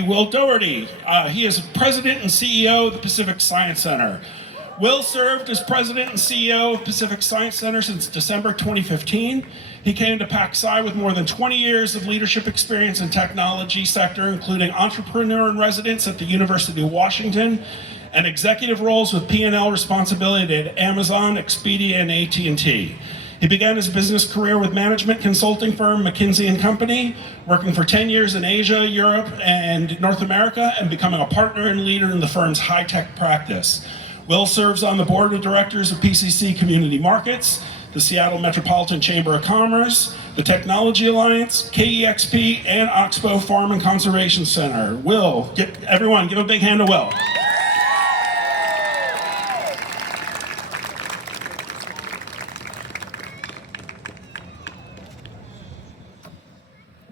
Will Daugherty. He is President and CEO of the Pacific Science Center. Will served as President and CEO of Pacific Science Center since December 2015. He came to PacSci with more than 20 years of leadership experience in technology sector, including entrepreneur in residence at the University of Washington and executive roles with P&L responsibility at Amazon, Expedia, and AT&T. He began his business career with management consulting firm McKinsey & Company, working for 10 years in Asia, Europe, and North America, and becoming a partner and leader in the firm's high-tech practice. Will serves on the board of directors of PCC Community Markets, the Seattle Metropolitan Chamber of Commerce, the Technology Alliance, KEXP, and Oxbow Farm and Conservation Center. Will, everyone, give a big hand to Will.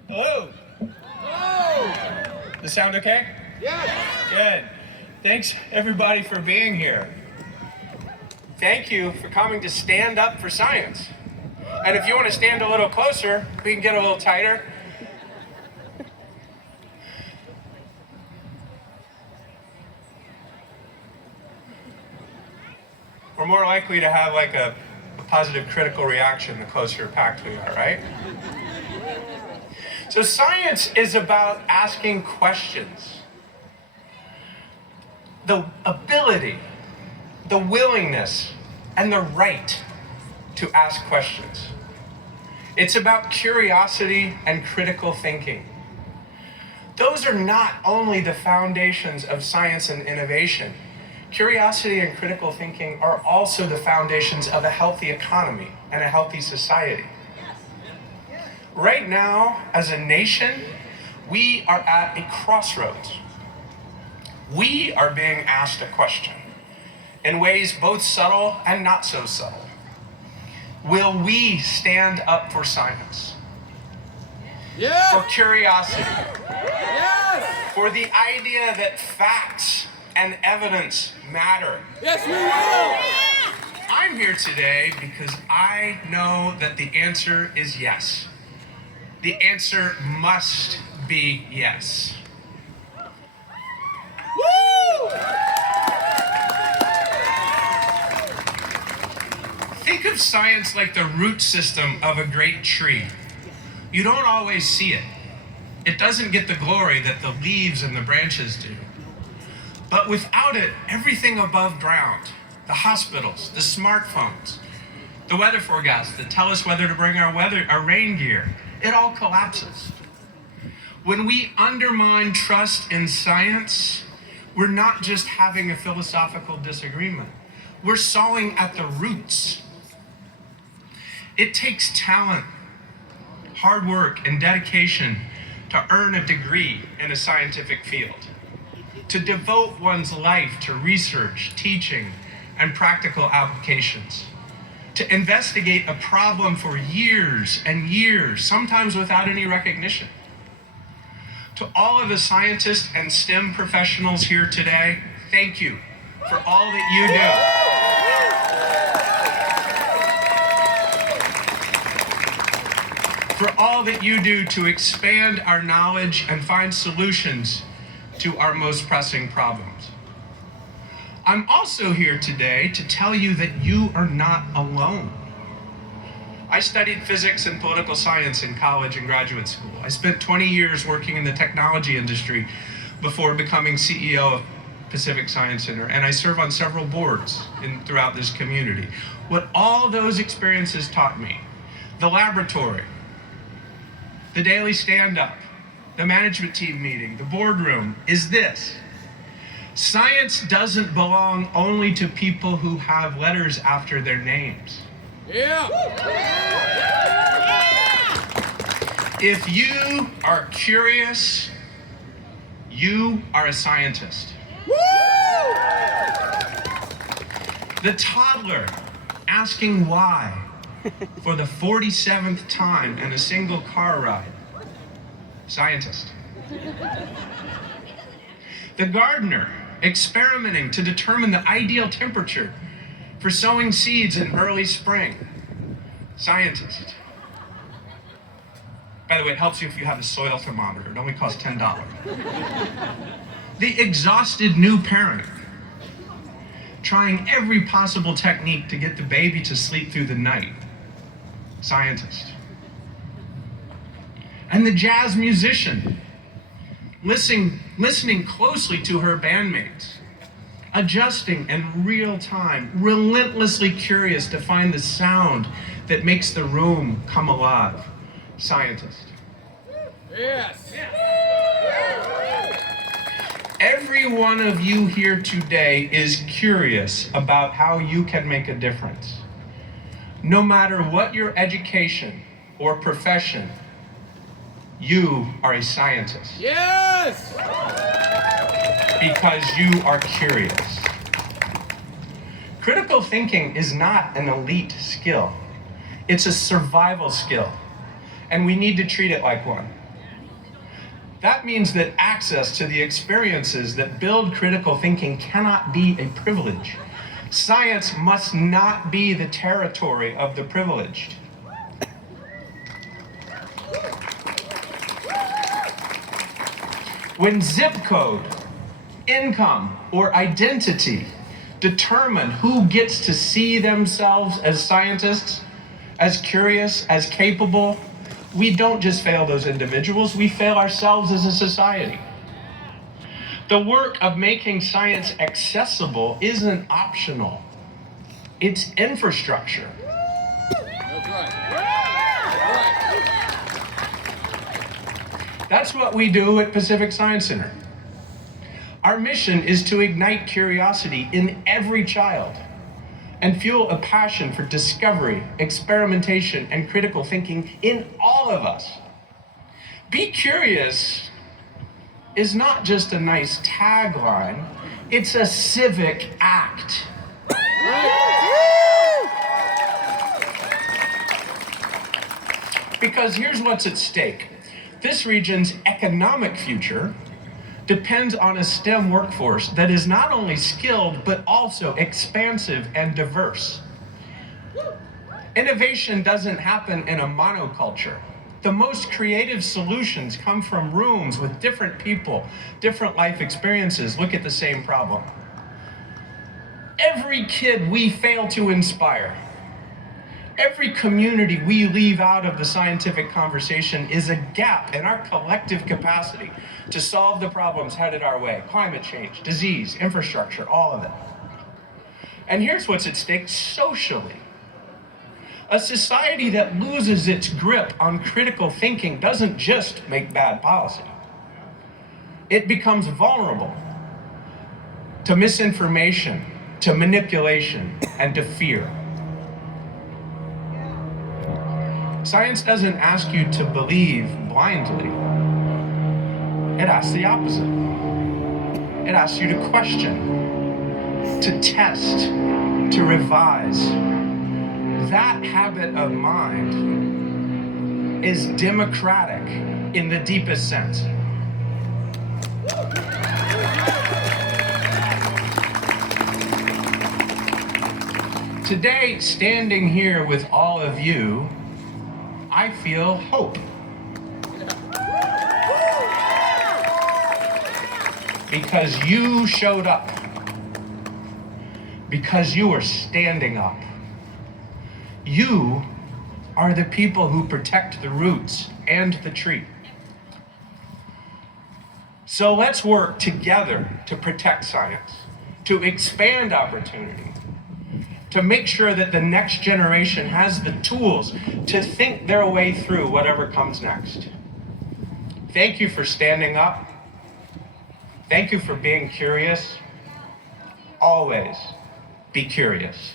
Hello. Hello. Does sound okay? Yes. Good. Thanks everybody for being here. Thank you for coming to stand up for science. And if you want to stand a little closer, we can get a little tighter. We're more likely to have like a positive critical reaction the closer packed we are, right? So science is about asking questions. The ability, the willingness, and the right to ask questions. It's about curiosity and critical thinking. Those are not only the foundations of science and innovation. Curiosity and critical thinking are also the foundations of a healthy economy and a healthy society. Right now, as a nation, we are at a crossroads. We are being asked a question in ways both subtle and not so subtle. Will we stand up for science? Yes. For curiosity? Yes. For the idea that facts and evidence matter? Yes, we will. I'm here today because I know that the answer is yes. The answer must be yes. Woo! Think of science like the root system of a great tree. You don't always see it. It doesn't get the glory that the leaves and the branches do. But without it, everything above ground, the hospitals, the smartphones, the weather forecasts that tell us whether to bring our rain gear, it all collapses. When we undermine trust in science, we're not just having a philosophical disagreement. We're sawing at the roots. It takes talent, hard work, and dedication to earn a degree in a scientific field, to devote one's life to research, teaching, and practical applications, to investigate a problem for years and years, sometimes without any recognition. To all of the scientists and STEM professionals here today, thank you for all that you do. For all that you do to expand our knowledge and find solutions to our most pressing problems. I'm also here today to tell you that you are not alone. I studied physics and political science in college and graduate school. I spent 20 years working in the technology industry before becoming CEO of Pacific Science Center, and I serve on several boards throughout this community. What all those experiences taught me, the laboratory, the daily stand-up, the management team meeting, the boardroom, is this. Science doesn't belong only to people who have letters after their names. Yeah. If you are curious, you are a scientist. Woo! The toddler asking why for the 47th time in a single car ride, scientist. The gardener experimenting to determine the ideal temperature for sowing seeds in early spring, scientist. By the way, it helps you if you have a soil thermometer. It only costs $10. The exhausted new parent, trying every possible technique to get the baby to sleep through the night. Scientist. And the jazz musician, listening closely to her bandmates, adjusting in real time, relentlessly curious to find the sound that makes the room come alive. Scientist. Yes. Every one of you here today is curious about how you can make a difference. No matter what your education or profession, you are a scientist. Yes. Because you are curious. Critical thinking is not an elite skill. It's a survival skill, and we need to treat it like one. That means that access to the experiences that build critical thinking cannot be a privilege. Science must not be the territory of the privileged. When zip code, income, or identity determine who gets to see themselves as scientists, as curious, as capable, we don't just fail those individuals, we fail ourselves as a society. The work of making science accessible isn't optional. It's infrastructure. That's right. That's what we do at Pacific Science Center. Our mission is to ignite curiosity in every child and fuel a passion for discovery, experimentation, and critical thinking in all of us. Be curious is not just a nice tagline, it's a civic act. Because here's what's at stake. This region's economic future depends on a STEM workforce that is not only skilled, but also expansive and diverse. Innovation doesn't happen in a monoculture. The most creative solutions come from rooms with different people, different life experiences, look at the same problem. Every kid we fail to inspire, every community we leave out of the scientific conversation is a gap in our collective capacity to solve the problems headed our way. Climate change, disease, infrastructure, all of it. And here's what's at stake socially. A society that loses its grip on critical thinking doesn't just make bad policy. It becomes vulnerable to misinformation, to manipulation, and to fear. Science doesn't ask you to believe blindly. It asks the opposite. It asks you to question, to test, to revise. That habit of mind is democratic in the deepest sense. Today, standing here with all of you, I feel hope. Because you showed up. Because you are standing up. You are the people who protect the roots and the tree. So let's work together to protect science, to expand opportunity, to make sure that the next generation has the tools to think their way through whatever comes next. Thank you for standing up. Thank you for being curious. Always be curious.